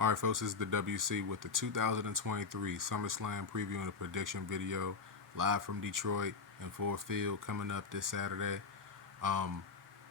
All right, folks, this is the WC with the 2023 SummerSlam preview and a prediction video live from Detroit and Ford Field coming up this Saturday. Um,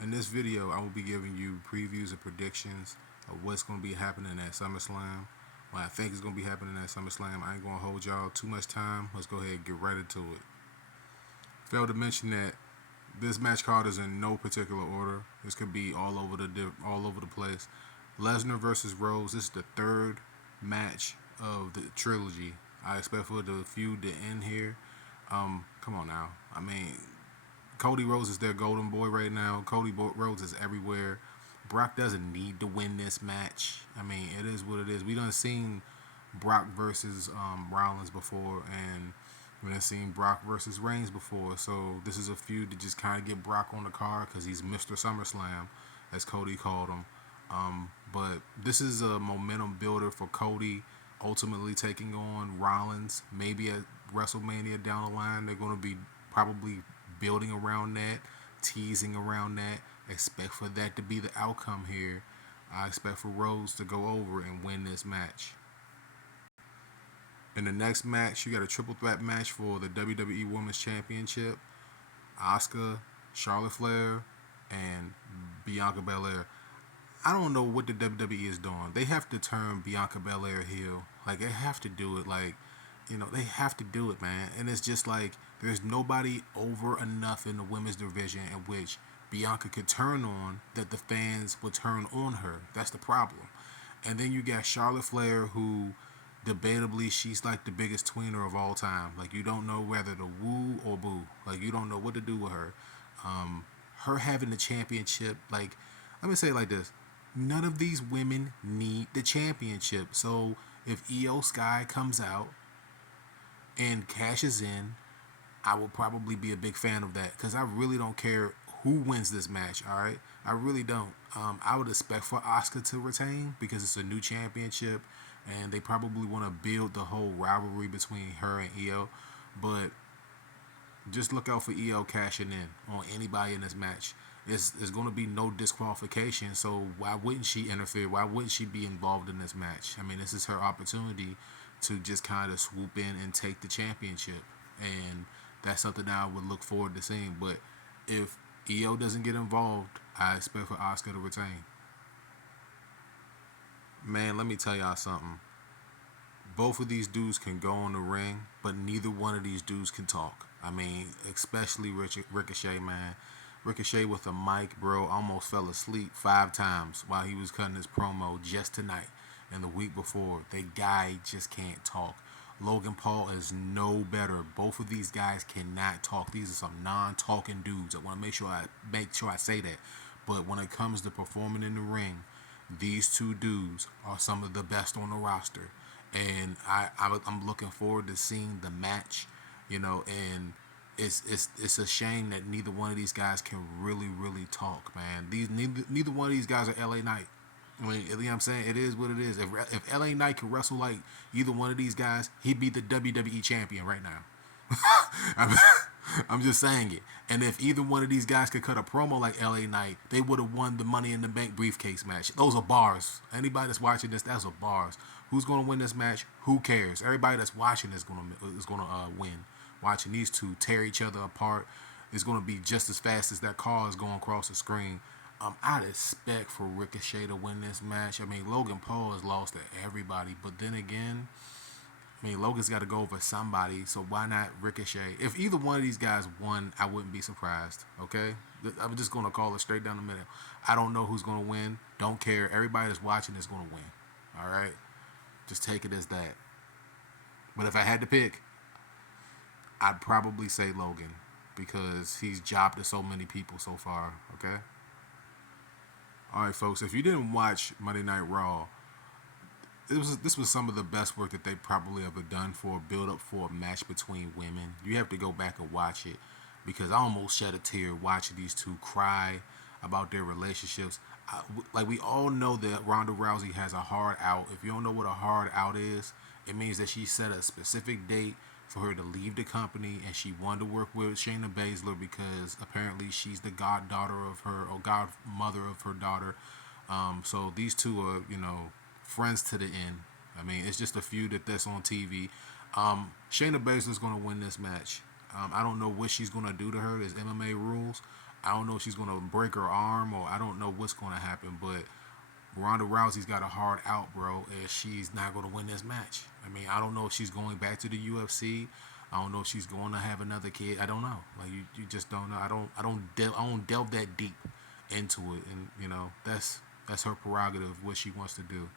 in this video, I will be giving you previews and predictions of what's going to be happening at SummerSlam. What I think is going to be happening at SummerSlam. I ain't going to hold y'all too much time. Let's go ahead and get right into it. Failed to mention that this match card is in no particular order. This could be all over the place. Lesnar versus Rhodes. This is the third match of the trilogy. I expect for the feud to end here. Come on now. I mean, Cody Rhodes is their golden boy right now. Rhodes is everywhere. Brock doesn't need to win this match. I mean, it is what it is. We done seen Brock versus Rollins before, and we done seen Brock versus Reigns before. So this is a feud to just kind of get Brock on the card because he's Mr. SummerSlam, as Cody called him. But this is a momentum builder for Cody ultimately taking on Rollins. Maybe at WrestleMania down the line, they're going to be probably building around that, teasing around that. Expect for that to be the outcome here. I expect for Rhodes to go over and win this match. In the next match, you got a triple threat match for the WWE Women's Championship. Asuka, Charlotte Flair, and Bianca Belair. I don't know what the WWE is doing. They have to turn Bianca Belair heel. Like, they have to do it. Like, they have to do it, man. And it's just like there's nobody over enough in the women's division in which Bianca could turn on that the fans would turn on her. That's the problem. And then you got Charlotte Flair, who debatably she's like the biggest tweener of all time. Like, you don't know whether to woo or boo. Like, you don't know what to do with her. Her having the championship, like, let me say it like this. None of these women need the championship. So if Io Sky comes out and cashes in, I will probably be a big fan of that because I really don't care who wins this match. All right, I really don't. I would expect for Asuka to retain because it's a new championship, and they probably want to build the whole rivalry between her and Io. But just look out for Io cashing in on anybody in this match. There's going to be no disqualification, so why wouldn't she interfere? Why wouldn't she be involved in this match? I mean, this is her opportunity to just kind of swoop in and take the championship, and that's something that I would look forward to seeing. But if Io doesn't get involved, I expect for Asuka to retain. Man, let me tell y'all something. Both of these dudes can go on the ring, but neither one of these dudes can talk. I mean, especially Ricochet, man. Ricochet with a mic, bro, almost fell asleep 5 times while he was cutting his promo just tonight and the week before. The guy just can't talk. Logan Paul is no better. Both of these guys cannot talk. These are some non-talking dudes. I want to make sure I say that. But when it comes to performing in the ring, these two dudes are some of the best on the roster. And I'm looking forward to seeing the match, and it's a shame that neither one of these guys can really talk, man. Neither one of these guys are LA Knight. I mean, you know what I'm saying? It is what it is. If LA Knight could wrestle like either one of these guys, he'd be the WWE champion right now. I'm just saying it. And if either one of these guys could cut a promo like LA Knight, they would have won the Money in the Bank briefcase match. Those are bars. Anybody that's watching this, that's a bars. Who's going to win this match? Who cares? Everybody that's watching is going to win. Watching these two tear each other apart is going to be just as fast as that car is going across the screen. I'd expect for Ricochet to win this match. I mean, Logan Paul has lost to everybody, but then again, I mean, Logan's got to go over somebody, so why not Ricochet? If either one of these guys won, I wouldn't be surprised, okay? I'm just going to call it straight down the middle. I don't know who's going to win. Don't care. Everybody that's watching is going to win, all right? Just take it as that. But if I had to pick, I'd probably say Logan because he's jobbed to so many people so far, okay? All right, folks, if you didn't watch Monday Night Raw, this was some of the best work that they probably ever done for a build-up for a match between women. You have to go back and watch it because I almost shed a tear watching these two cry about their relationships. Like, we all know that Ronda Rousey has a hard out. If you don't know what a hard out is, it means that she set a specific date for her to leave the company, and she wanted to work with Shayna Baszler because apparently she's the goddaughter of her, or godmother of her daughter. So these two are, friends to the end. I mean, it's just a feud that's on TV. Shayna Baszler's going to win this match. I don't know what she's going to do to her. There's MMA rules. I don't know if she's going to break her arm or I don't know what's going to happen. But Ronda Rousey's got a hard out, bro, and she's not going to win this match. I mean, I don't know if she's going back to the UFC. I don't know if she's going to have another kid. I don't know. Like you just don't know. I don't delve that deep into it, and that's her prerogative what she wants to do.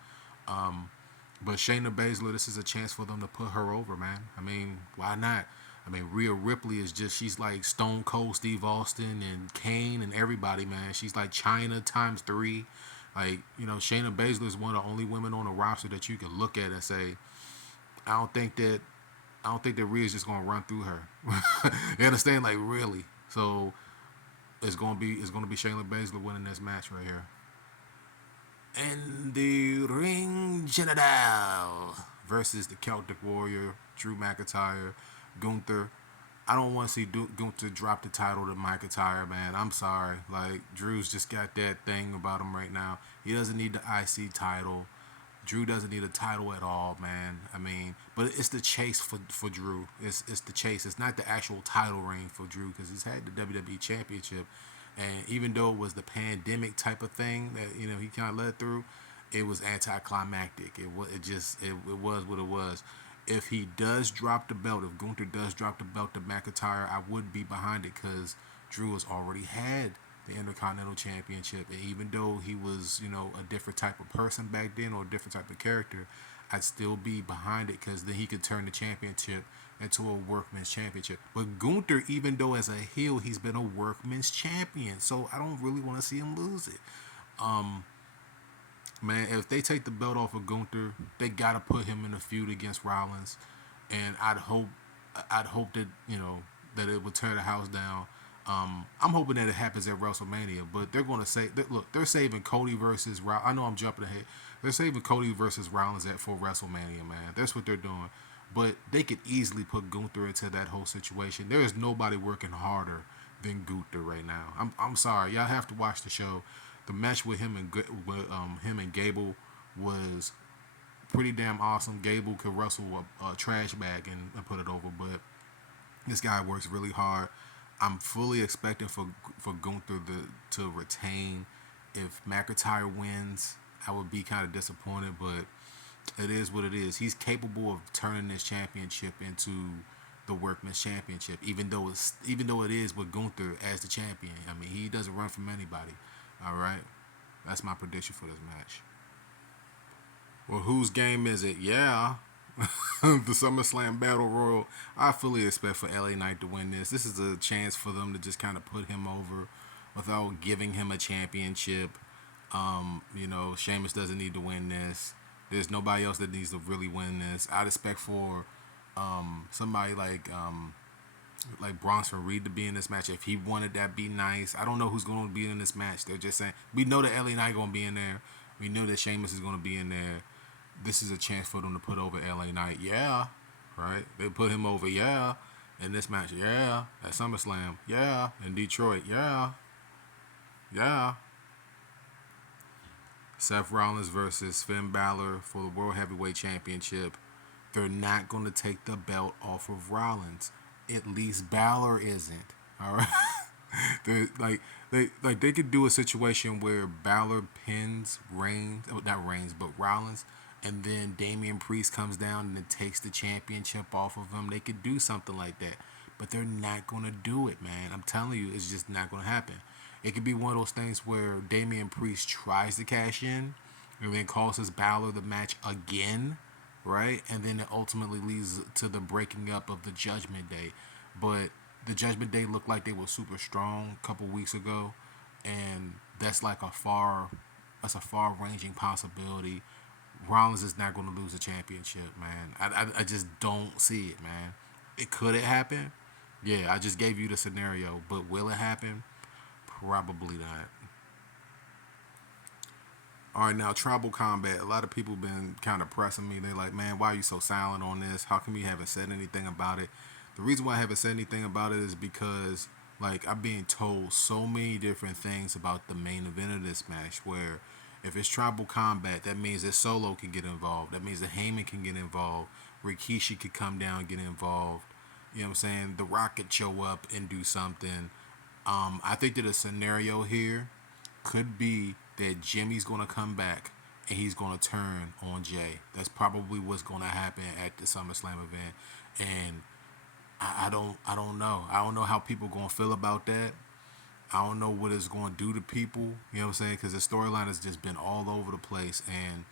But Shayna Baszler, this is a chance for them to put her over, man. I mean, why not? I mean, Rhea Ripley is she's like Stone Cold Steve Austin and Kane and everybody, man. She's like China times 3. Like, Shayna Baszler is one of the only women on the roster that you can look at and say, I don't think that Rhea's just gonna run through her. You understand? Like, really. So it's gonna be Shayna Baszler winning this match right here. And the ring general versus the Celtic Warrior, Drew McIntyre, Gunther. I don't want to see Gunther drop the title to McIntyre, man. I'm sorry. Like, Drew's just got that thing about him right now. He doesn't need the IC title. Drew doesn't need a title at all, man. I mean, but it's the chase for Drew. It's the chase. It's not the actual title reign for Drew because he's had the WWE Championship. And even though it was the pandemic type of thing that he kind of led through, it was anticlimactic. It was what it was. If he does drop the belt, if Gunther does drop the belt to McIntyre, I would be behind it because Drew has already had the Intercontinental Championship, and even though he was a different type of person back then or a different type of character, I'd still be behind it because then he could turn the championship into a workman's championship. But Gunther, even though as a heel, he's been a workman's champion, so I don't really want to see him lose it. Man, if they take the belt off of Gunther, they gotta put him in a feud against Rollins, and I'd hope that that it would tear the house down. I'm hoping that it happens at WrestleMania, but they're going to say, look, they're saving Cody versus Rollins. I know I'm jumping ahead. They're saving Cody versus Rollins for WrestleMania, man. That's what they're doing. But they could easily put Gunther into that whole situation. There is nobody working harder than Gunther right now. I'm sorry, y'all have to watch the show. The match with him and Gable was pretty damn awesome. Gable could wrestle a trash bag and put it over, but this guy works really hard. I'm fully expecting for Gunther to retain. If McIntyre wins, I would be kind of disappointed, but it is what it is. He's capable of turning this championship into the Workman's Championship, even though it is with Gunther as the champion. I mean, he doesn't run from anybody. All right, that's my prediction for this match. Well, whose game is it? Yeah. The SummerSlam Battle Royal. I fully expect for LA Knight to win this. This is a chance for them to just kind of put him over without giving him a championship. Sheamus doesn't need to win this. There's nobody else that needs to really win this. I'd expect for somebody like Bronson Reed to be in this match. If he wanted that, be nice. I don't know who's going to be in this match. They're just saying we know that LA Knight going to be in there. We know that Sheamus is going to be in there. This is a chance for them to put over LA Knight. Yeah. Right? They put him over. Yeah. In this match. Yeah. At SummerSlam. Yeah. In Detroit. Yeah. Yeah. Seth Rollins versus Finn Balor for the World Heavyweight Championship. They're not going to take the belt off of Rollins. At least Balor isn't. All right? They could do a situation where Balor pins Rollins, and then Damian Priest comes down and then takes the championship off of him. They could do something like that, but they're not gonna do it, man. I'm telling you, it's just not gonna happen. It could be one of those things where Damian Priest tries to cash in, and then causes Balor the match again, right? And then it ultimately leads to the breaking up of the Judgment Day. But the Judgment Day looked like they were super strong a couple weeks ago, and that's a far-ranging possibility. Rollins is not going to lose the championship, man. I just don't see it, man. Could it happen? Yeah, I just gave you the scenario, but will it happen? Probably not. All right, now Tribal Combat. A lot of people been kind of pressing me. They're like, man, why are you so silent on this? How come you haven't said anything about it? The reason why I haven't said anything about it is because, I'm being told so many different things about the main event of this match where If it's tribal combat, that means that Solo can get involved. That means that Heyman can get involved. Rikishi could come down and get involved. You know what I'm saying? The Rock could show up and do something. I think that a scenario here could be that Jimmy's going to come back and he's going to turn on Jay. That's probably what's going to happen at the SummerSlam event. And I don't know. I don't know how people going to feel about that. I don't know what it's going to do to people. You know what I'm saying? Because the storyline has just been all over the place, and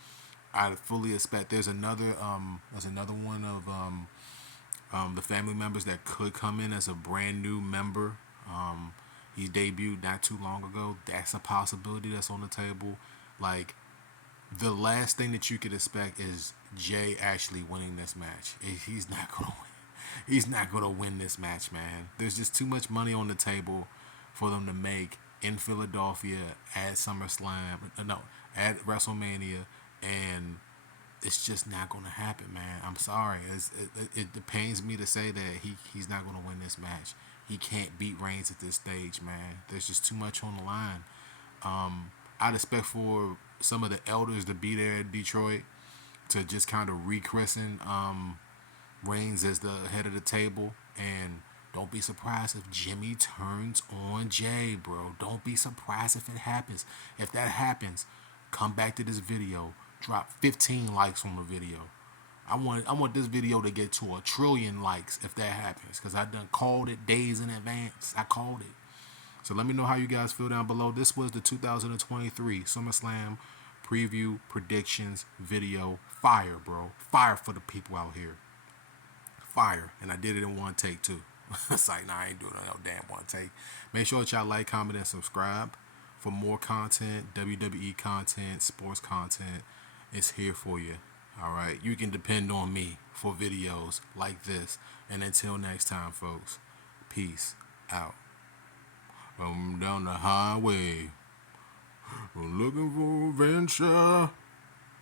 I fully expect there's another one of the family members that could come in as a brand new member. He debuted not too long ago. That's a possibility that's on the table. Like, the last thing that you could expect is Jay actually winning this match. He's not gonna win. He's not gonna win this match, man. There's just too much money on the table for them to make in Philadelphia at SummerSlam. No, at WrestleMania, and it's just not gonna happen, man. I'm sorry. It pains me to say that he's not gonna win this match. He can't beat Reigns at this stage, man. There's just too much on the line. I'd expect for some of the elders to be there at Detroit to just kind of rechristen Reigns as the head of the table. And don't be surprised if Jimmy turns on Jay, bro. Don't be surprised if it happens. If that happens, come back to this video. Drop 15 likes on the video. I want this video to get to 1 trillion likes if that happens, because I done called it days in advance. I called it. So let me know how you guys feel down below. This was the 2023 SummerSlam preview predictions video. Fire, bro. Fire for the people out here. Fire. And I did it in one take too. It's like, nah, I ain't doing no damn one take. Make sure that y'all like, comment, and subscribe for more content, WWE content, sports content. It's here for you. All right. You can depend on me for videos like this. And until next time, folks, peace out. I'm down the highway, looking for adventure.